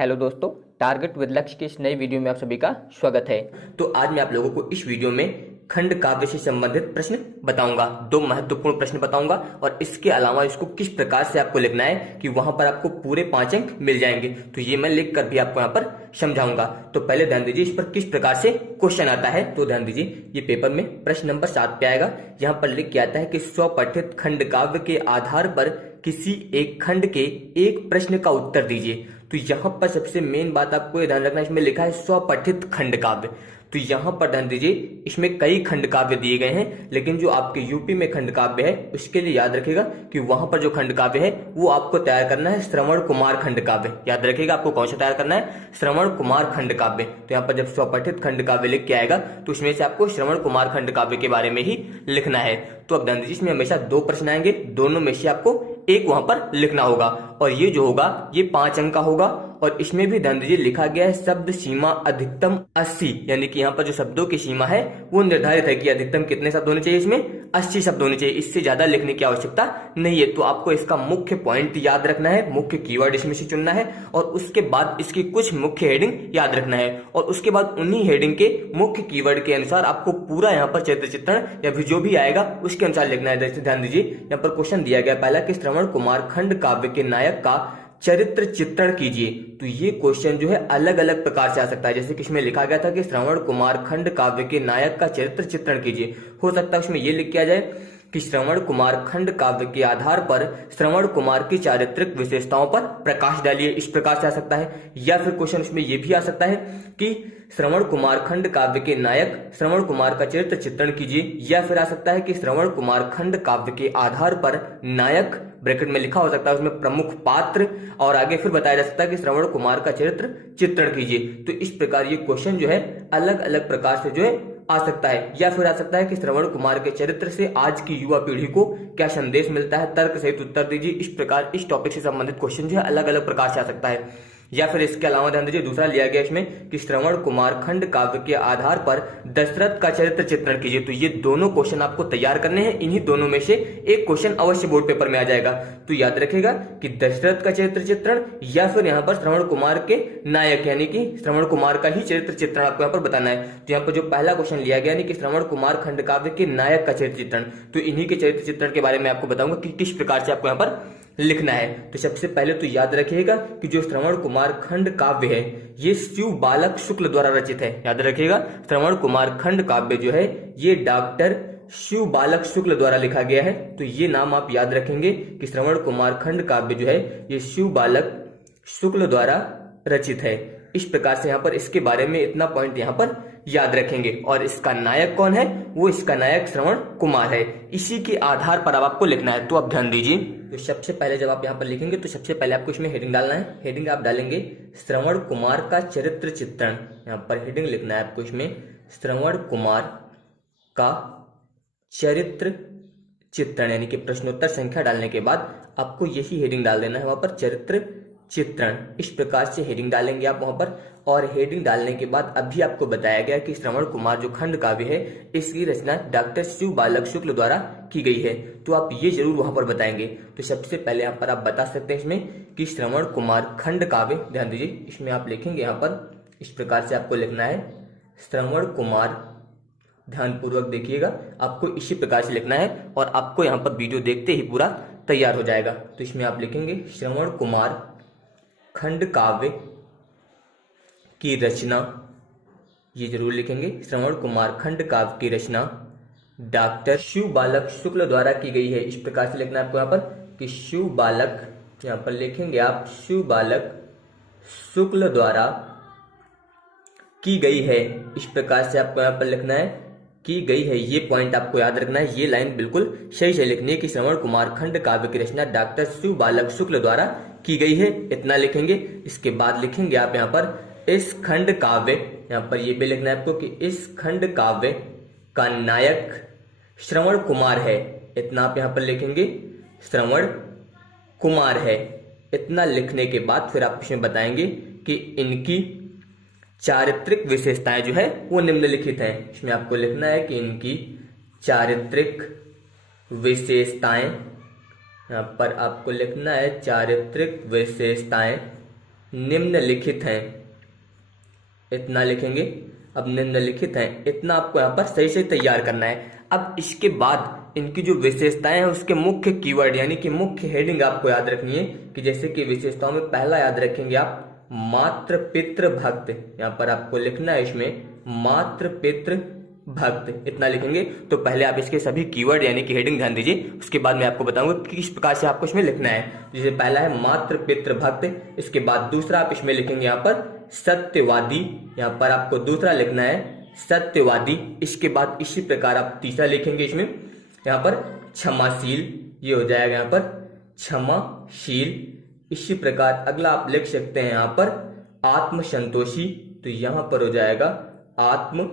Hello दोस्तों, target with लक्ष्य की इस नई वीडियो में आप सभी का स्वागत है। तो आज मैं आप लोगों को इस वीडियो में खंड काव्य से संबंधित प्रश्न बताऊंगा। दो महत्वपूर्ण प्रश्न बताऊंगा और इसके अलावा इसको किस प्रकार से आपको लिखना है कि वहां पर आपको पूरे 5 अंक मिल जाएंगे। तो ये मैं लिख कर भी आपको यहाँ पर समझाऊंगा। तो पहले ध्यान दीजिए इस पर किस प्रकार से क्वेश्चन आता है। तो ध्यान दीजिए ये पेपर में प्रश्न नंबर 7 पे आएगा। यहाँ पर लिख के आता है कि स्वपठित खंड काव्य के आधार पर किसी एक खंड के एक प्रश्न का उत्तर दीजिए। तो यहां पर सबसे मेन बात आपको ये ध्यान रखना है, इसमें लिखा है स्वपठित खंड काव्य। तो यहां पर ध्यान दीजिए इसमें कई खंड काव्य दिए गए हैं, लेकिन जो आपके यूपी में खंड काव्य है उसके लिए याद रखिएगा कि वहां पर जो खंड काव्य है वो आपको तैयार करना है श्रवण कुमार खंड काव्य। याद रखिएगा आपको कौन सा तैयार करना है, श्रवण कुमार खंड काव्य। तो यहाँ पर जब स्वपठित खंड काव्य लिख के आएगा तो उसमें से आपको श्रवण कुमार खंड काव्य के बारे में ही लिखना है। तो अब ध्यान दीजिए इसमें हमेशा 2 प्रश्न आएंगे, दोनों में से आपको एक वहां पर लिखना होगा और ये जो होगा ये 5 अंक का होगा। और इसमें भी ध्यान दीजिए लिखा गया है शब्द सीमा अधिकतम 80, यानी कि यहाँ पर जो शब्दों की सीमा है वो निर्धारित है कि अधिकतम कितने शब्द होने चाहिए, इसमें 80 शब्द होने चाहिए। इससे ज्यादा लिखने की आवश्यकता नहीं है। तो आपको इसका मुख्य पॉइंट याद रखना है, मुख्य कीवर्ड इसमें से चुनना है और उसके बाद इसकी कुछ मुख्य हेडिंग याद रखना है और उसके बाद उन्हीं हेडिंग के मुख्य कीवर्ड के अनुसार आपको पूरा यहाँ पर चरित्र चित्रण या फिर जो भी आएगा उसके अनुसार लिखना है। जैसे ध्यान दीजिए यहाँ पर क्वेश्चन दिया गया पहला कि श्रवण कुमार खंड काव्य के नायक का चरित्र चित्रण कीजिए। तो ये क्वेश्चन जो है अलग अलग प्रकार से आ सकता है। जैसे कि इसमें लिखा गया था कि श्रवण कुमार खंड काव्य के नायक का चरित्र चित्रण कीजिए, हो सकता है उसमें ये लिख के आ जाए कि श्रवण कुमार खंड काव्य के आधार पर श्रवण कुमार की चारित्रिक विशेषताओं पर प्रकाश डालिए, इस प्रकार से आ सकता है। या फिर क्वेश्चन उसमें यह भी आ सकता है कि श्रवण कुमार खंड काव्य के नायक श्रवण कुमार का चरित्र चित्रण कीजिए। या फिर आ सकता है कि श्रवण कुमार खंड काव्य के आधार पर नायक ब्रैकेट में लिखा हो सकता है उसमें प्रमुख पात्र और आगे फिर बताया जा सकता है कि श्रवण कुमार का चरित्र चित्रण कीजिए। तो इस प्रकार ये क्वेश्चन जो है अलग अलग प्रकार से जो है आ सकता है। या फिर आ सकता है कि श्रवण कुमार के चरित्र से आज की युवा पीढ़ी को क्या संदेश मिलता है, तर्क सहित उत्तर दीजिए। इस प्रकार इस टॉपिक से संबंधित क्वेश्चन जो है अलग अलग प्रकार से आ सकता है। या फिर इसके अलावा ध्यान दीजिए दूसरा लिया गया इसमें कि श्रवण कुमार खंड काव्य के आधार पर दशरथ का चरित्र चित्रण कीजिए। तो ये दोनों क्वेश्चन आपको तैयार करने हैं, इन्हीं दोनों में से एक क्वेश्चन अवश्य बोर्ड पेपर में आ जाएगा। तो याद रखेगा कि दशरथ का चरित्र चित्रण या फिर यहाँ पर श्रवण कुमार के नायक यानी कि श्रवण कुमार का ही चरित्र चित्रण आपको यहाँ पर बताना है। तो यहाँ पर जो पहला क्वेश्चन लिया गया यानी कि श्रवण कुमार खंड काव्य के नायक का चरित्र चित्रण, तो इन्हीं के चरित्र चित्रण के बारे में आपको बताऊंगा कि किस प्रकार से आपको यहाँ पर लिखना है। तो सबसे पहले तो याद रखिएगा कि जो श्रवण कुमार खंड काव्य है ये शिव बालक शुक्ल द्वारा रचित है। याद रखिएगा श्रवण कुमार खंड काव्य जो है ये डॉक्टर शिव बालक शुक्ल द्वारा लिखा गया है। तो ये नाम आप याद रखेंगे कि श्रवण कुमार खंड काव्य जो है ये शिव बालक शुक्ल द्वारा रचित है। इस प्रकार से यहाँ पर इसके बारे में इतना पॉइंट यहाँ पर याद रखेंगे। और इसका नायक कौन है, वो इसका नायक श्रवण कुमार है। इसी के आधार पर अब आपको लिखना है। तो अब ध्यान दीजिए, तो सबसे पहले जब आप यहाँ पर लिखेंगे तो सबसे पहले आपको इसमें हेडिंग डालना है। हेडिंग आप डालेंगे श्रवण कुमार का चरित्र चित्रण। यहाँ पर हेडिंग लिखना है आपको इसमें श्रवण कुमार का चरित्र चित्रण, यानी कि प्रश्नोत्तर संख्या डालने के बाद आपको यही हेडिंग डाल देना है वहां पर चरित्र चित्रण। इस प्रकार से हेडिंग डालेंगे आप वहां पर। और हेडिंग डालने के बाद अभी आपको बताया गया कि श्रवण कुमार जो खंड काव्य है इसकी रचना डॉक्टर शिव बालक शुक्ल द्वारा की गई है। तो आप ये जरूर वहां पर बताएंगे। तो सबसे पहले यहाँ पर आप बता सकते हैं इसमें कि श्रवण कुमार खंड काव्य, ध्यान दीजिए इसमें आप लिखेंगे यहाँ पर इस प्रकार से आपको लिखना है श्रवण कुमार, ध्यान पूर्वक देखिएगा आपको इसी प्रकार से लिखना है और आपको यहाँ पर वीडियो देखते ही पूरा तैयार हो जाएगा। तो इसमें आप लिखेंगे श्रवण कुमार खंड काव्य की रचना, ये जरूर लिखेंगे श्रवण कुमार खंड काव्य की रचना डॉक्टर शिव बालक शुक्ल द्वारा की गई है। इस प्रकार से लिखना है आपको यहाँ पर कि शिव बालक, यहाँ पर लिखेंगे आप शिव बालक शुक्ल द्वारा की गई है। इस प्रकार से आपको यहाँ पर लिखना है की गई है। ये पॉइंट आपको याद रखना है, ये लाइन बिल्कुल सही से लिखनी है कि श्रवण कुमार खंड काव्य की रचना डॉक्टर शिव बालक शुक्ल द्वारा की गई है, इतना लिखेंगे। इसके बाद लिखेंगे आप यहाँ पर इस खंड काव्य, यहाँ पर ये भी लिखना है आपको कि इस खंड काव्य का नायक श्रवण कुमार है, इतना आप यहाँ पर लिखेंगे श्रवण कुमार है। इतना लिखने के बाद फिर आप इसमें बताएंगे कि इनकी चारित्रिक विशेषताएं जो है वो निम्नलिखित हैं। इसमें आपको लिखना है कि इनकी चारित्रिक विशेषताएं, यहाँ पर आपको लिखना है चारित्रिक विशेषताएं निम्नलिखित हैं, इतना लिखेंगे। अब निम्नलिखित हैं, इतना आपको यहाँ पर सही से तैयार करना है। अब इसके बाद इनकी जो विशेषताएं हैं उसके मुख्य कीवर्ड यानी कि मुख्य हेडिंग आपको याद रखनी है कि जैसे कि विशेषताओं में पहला याद रखेंगे आप मातृ पितृ भक्त, यहाँ पर आपको लिखना है इसमें मातृ पितृ भक्त, इतना लिखेंगे। तो पहले आप इसके सभी कीवर्ड यानी कि हेडिंग ध्यान दीजिए, उसके बाद मैं आपको बताऊंगा कि किस प्रकार से आपको इसमें लिखना है। जैसे पहला है मातृ पितृ भक्त, इसके बाद दूसरा आप इसमें लिखेंगे यहाँ पर सत्यवादी, यहाँ पर आपको दूसरा लिखना है सत्यवादी। इसके बाद इसी प्रकार आप तीसरा लिखेंगे इसमें यहाँ पर क्षमाशील, ये हो जाएगा यहाँ पर क्षमाशील। इसी प्रकार अगला आप लिख सकते हैं यहाँ पर आत्मसंतोषी, तो यहाँ पर हो जाएगा आत्म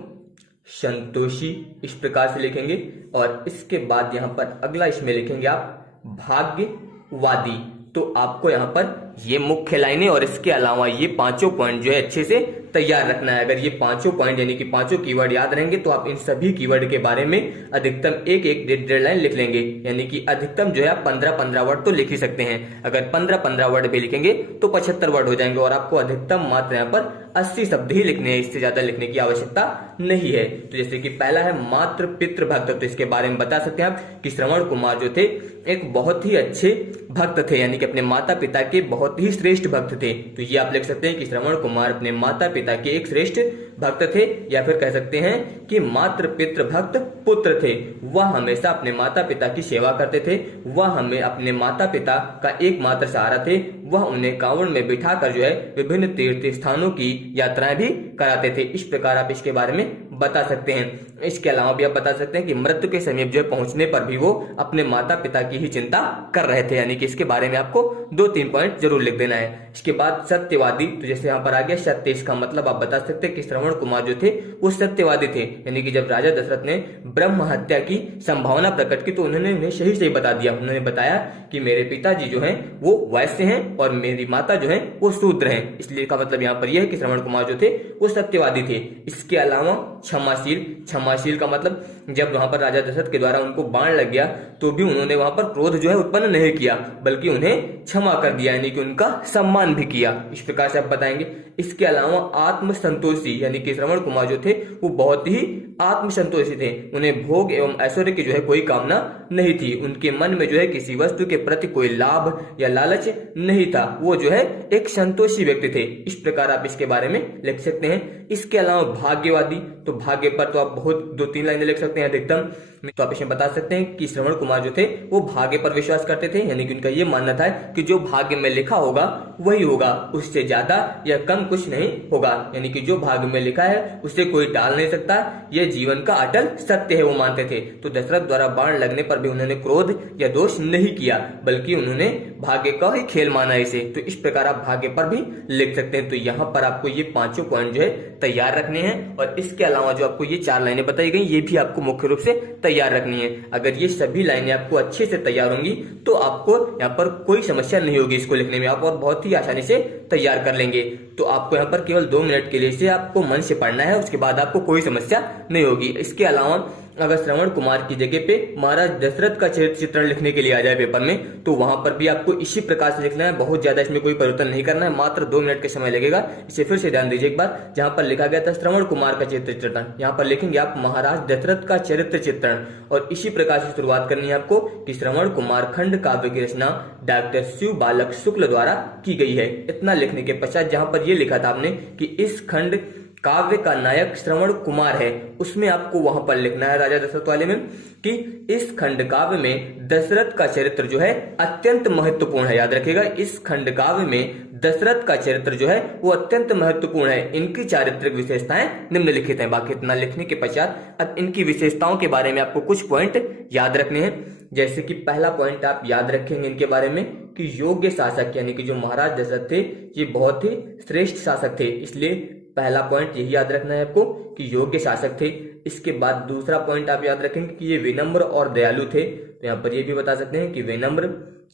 संतोषी, इस प्रकार से लिखेंगे। और इसके बाद यहाँ पर अगला इसमें लिखेंगे आप भाग्यवादी। तो आपको यहाँ पर ये मुख्य लाइनें और इसके अलावा ये पांचों पॉइंट जो है अच्छे से तैयार रखना है। अगर ये पांचों पॉइंट यानी कि पांचों कीवर्ड याद रहेंगे तो आप इन सभी कीवर्ड के बारे में अधिकतम एक एक डेढ़ लाइन लिख लेंगे, यानी कि अधिकतम जो है आप 15-15 वर्ड तो लिख ही सकते हैं। अगर 15-15 वर्ड भी लिखेंगे तो 75 वर्ड हो जाएंगे और आपको अधिकतम मात्र यहाँ पर 80 शब्द ही लिखने हैं, इससे ज्यादा लिखने की आवश्यकता नहीं है। तो जैसे कि पहला है मातृ पितृ भक्त, तो इसके बारे में बता सकते हैं आप कि श्रवण कुमार जो थे एक बहुत ही अच्छे भक्त थे, यानी कि अपने माता पिता के बहुत ही श्रेष्ठ भक्त थे। तो ये आप लिख सकते हैं कि श्रवण कुमार अपने माता पिता के एक श्रेष्ठ भक्त थे, या फिर कह सकते हैं कि मातृ पितृ भक्त पुत्र थे। वह हमेशा अपने माता पिता की सेवा करते थे, वह हमें अपने माता पिता का एकमात्र सहारा थे। वह उन्हें कांवड़ में बिठाकर जो है विभिन्न तीर्थ स्थानों की यात्राएं भी कराते थे। इस प्रकार आप इसके बारे में बता सकते हैं। इसके अलावा भी आप बता सकते हैं कि मृत्यु के समीप जो है पहुंचने पर भी वो अपने माता पिता की ही चिंता कर रहे थे, यानी कि इसके बारे में आपको 2-3 पॉइंट जरूर लिख देना है। इसके बाद सत्यवादी, तो जैसे यहाँ पर आ गया सत्य, इसका मतलब आप बता सकते हैं कि श्रवण कुमार जो थे वो सत्यवादी थे, यानी कि जब राजा दशरथ ने ब्रह्म हत्या की संभावना प्रकट की तो उन्होंने उन्हें सही सही बता दिया। उन्होंने बताया कि मेरे पिताजी जो हैं वो वैश्य हैं और मेरी माता जो है वो शूद्र हैं, इसलिए का मतलब यहाँ पर यह है कि श्रवण कुमार जो थे वो सत्यवादी थे। इसके अलावा क्षमाशील, क्षमाशील का मतलब जब वहां पर राजा दशरथ के द्वारा उनको बाण लग गया तो भी उन्होंने वहां पर क्रोध जो है उत्पन्न नहीं किया, बल्कि उन्हें क्षमा कर दिया, यानी कि उनका सम्मान भी किया। इस प्रकार से आप बताएंगे। इसके अलावा आत्मसंतोषी, यानी कि श्रवण कुमार जो थे वो बहुत ही आत्मसंतोषी थे। उन्हें भोग एवं ऐश्वर्य की जो है कोई कामना नहीं थी। उनके मन में जो है किसी वस्तु के प्रति कोई लाभ या लालच नहीं था। वो जो है एक संतोषी व्यक्ति थे। इस प्रकार आप इसके बारे में लिख सकते हैं। इसके अलावा भाग्यवादी, तो भाग्य पर तो आप बहुत 2-3 लाइनें लिख सकते हैं अधिकतम। तो आप इसमें बता सकते हैं कि श्रवण कुमार जो थे वो भाग्य पर विश्वास करते थे, यानी कि उनका ये मानना था कि जो भाग्य में लिखा होगा वही होगा, उससे ज्यादा या कम कुछ नहीं होगा, यानी कि जो भाग्य में लिखा है उसे कोई टाल नहीं सकता, यह जीवन का अटल सत्य है, वो मानते थे। तो दशरथ द्वारा बाण लगने पर भी उन्होंने क्रोध या दोष नहीं किया, बल्कि उन्होंने भाग्य का ही खेल माना इसे। तो इस प्रकार आप भाग्य पर भी लिख सकते हैं। तो यहाँ पर आपको ये पांचों पॉइंट जो है तैयार रखने हैं, और इसके अलावा जो आपको ये 4 लाइनें बताई गई ये भी आपको मुख्य रूप से तैयार रखनी है। अगर ये सभी लाइनें आपको अच्छे से तैयार होंगी तो आपको यहाँ पर कोई समस्या नहीं होगी इसको लिखने में, आप और बहुत ही आसानी से तैयार कर लेंगे। तो आपको यहाँ पर केवल 2 मिनट के लिए इसे आपको मन से पढ़ना है, उसके बाद आपको कोई समस्या नहीं होगी। इसके अलावा अगर श्रवण कुमार की जगह पे महाराज दशरथ का चरित्र चित्रण लिखने के लिए आ जाए पेपर में, तो वहां पर भी आपको इसी प्रकार से लिखना है। बहुत ज्यादा इसमें कोई परिवर्तन नहीं करना है, मात्र 2 मिनट का समय लगेगा। इसे फिर से ध्यान दीजिए एक बार। जहां पर लिखा गया था श्रवण कुमार का चरित्र चित्रण, यहाँ पर लिखेंगे आप महाराज दशरथ का चरित्र चित्रण, और इसी प्रकार से शुरुआत करनी है आपको कि श्रवण कुमार खंड काव्य की रचना डॉक्टर शिव बालक शुक्ल द्वारा की गई है। इतना लिखने के पश्चात जहां पर यह लिखा था आपने कि इस खंड काव्य का नायक श्रवण कुमार है, उसमें आपको वहां पर लिखना है राजा दशरथ वाले में कि इस खंड काव्य में दशरथ का चरित्र जो है अत्यंत महत्वपूर्ण है। याद रखिएगा, इस खंड काव्य में दशरथ का चरित्र जो है वो अत्यंत महत्वपूर्ण है। इनकी चारित्रिक विशेषताएं निम्नलिखित हैं। बाकी इतना लिखने के पश्चात अब इनकी विशेषताओं के बारे में आपको कुछ पॉइंट याद रखने हैं। जैसे कि पहला पॉइंट आप याद रखेंगे इनके बारे में कि योग्य शासक, यानी कि जो महाराज दशरथ थे ये बहुत ही श्रेष्ठ शासक थे, इसलिए पहला पॉइंट यही याद रखना है आपको कि योग्य शासक थे। इसके बाद दूसरा पॉइंट आप याद रखेंगे कि ये विनम्र और दयालु थे। तो यहाँ पर ये भी बता सकते हैं कि विनम्र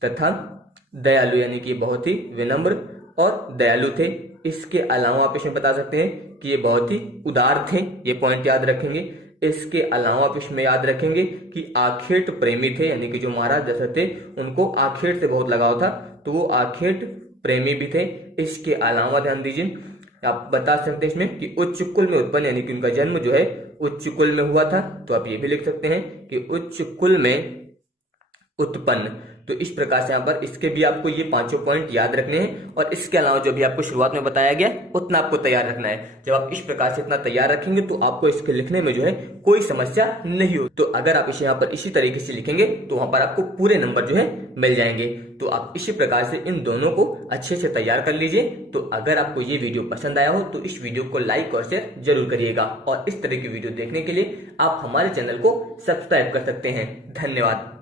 तथा दयालु, यानी कि बहुत ही विनम्र और दयालु थे। इसके अलावा आप इसमें बता सकते हैं कि ये बहुत ही उदार थे, ये पॉइंट याद रखेंगे। इसके अलावा आप इसमें याद रखेंगे कि आखेट प्रेमी थे, यानी कि जो महाराज दशरथ थे उनको आखेट से बहुत लगाव था, तो वो आखेट प्रेमी भी थे। इसके अलावा ध्यान दीजिए, आप बता सकते हैं इसमें कि उच्च कुल में उत्पन्न, यानी कि उनका जन्म जो है उच्च कुल में हुआ था। तो आप ये भी लिख सकते हैं कि उच्च कुल में उत्पन्न। तो इस प्रकार से यहाँ पर इसके भी आपको ये पांचों पॉइंट याद रखने हैं, और इसके अलावा जो भी आपको शुरुआत में बताया गया उतना आपको तैयार रखना है। जब आप इस प्रकार से इतना तैयार रखेंगे तो आपको इसके लिखने में जो है कोई समस्या नहीं हो। तो अगर आप इसे यहाँ पर इसी तरीके से लिखेंगे तो वहां पर आपको पूरे नंबर जो है मिल जाएंगे। तो आप इसी प्रकार से इन दोनों को अच्छे से तैयार कर लीजिए। तो अगर आपको ये वीडियो पसंद आया हो तो इस वीडियो को लाइक और शेयर जरूर करिएगा, और इस तरह की वीडियो देखने के लिए आप हमारे चैनल को सब्सक्राइब कर सकते हैं। धन्यवाद।